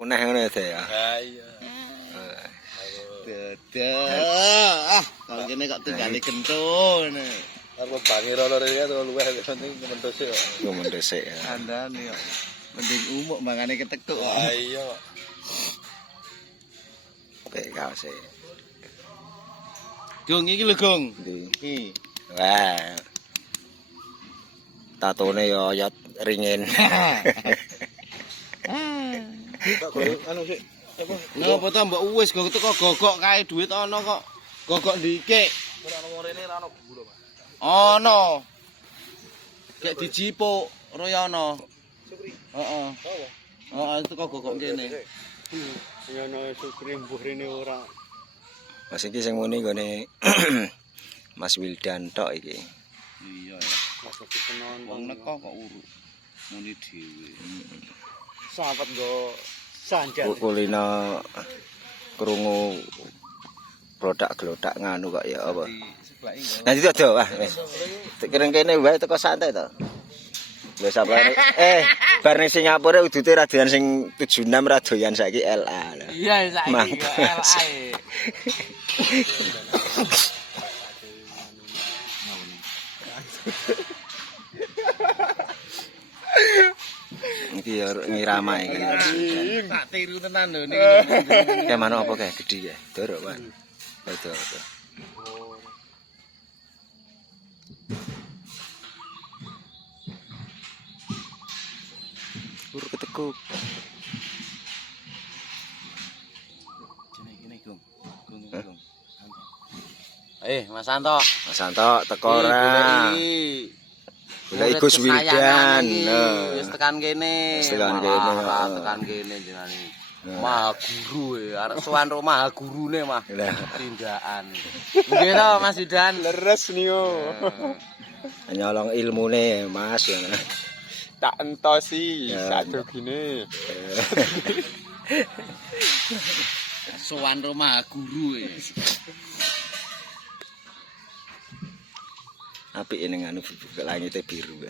Punah ngono ya. Ha iya. Dadah. Kalau kene kok tunggale gentun. Arep bangi rono rene to luweh penting mentus yo. Yo mendesek ya. Andane yo. Mending umuk mangane ketekuk. Ha iya. Kayak kaos e. Gung iki lho, Gung. Ndi? Iki. Wah. Tatone yo oyot ringin. Tak anu sik. Apa? Ngopo to mbok wis go teko gogok kae duit ana kok. Gogok ndikik. Ora ono rene ora ono guru, Mas. Ono. Kayak dijipuk royono. Sukri. Heeh. Apa? Heeh, teko gogok kene. Sing ono sukri mbuh rene ora. Mas iki sing muni gone Mas Wildan tok iki. Iya ya. Mas kenon Wong neko kok uruk. Muni dhewe. sahabat go sanjan. Kulino krungu glodak-glodak nganu kok ya apa. Sebelah iki. Nanti to wah wis. Keren kene wae teko santai to. Wis apa bar ning Singapura udute radian sing 76 radoyan saiki LA. Iya saiki LA. Iki ya ngirama iki. Tak tiru tenan lho niki. Kayak mana apa kayak gede ya? Dorok, Pak. Betul. Buru ketekuk. Kene Gung. Gung. Mas Santo. Mas Santo teko ora. Golek Gus Wildan. Wis tekan kene. Wis tekan kene. Tekan kene jenenge. Maha guru arek sowan ro maha gurune mah. Lah, Tindakan. Nggih to Mas Wildan. Leres niku. nyolong ilmune, Mas. Tak entosi Ya. sadogine. Sowan ro maha guru. Apik ning anu langite biru.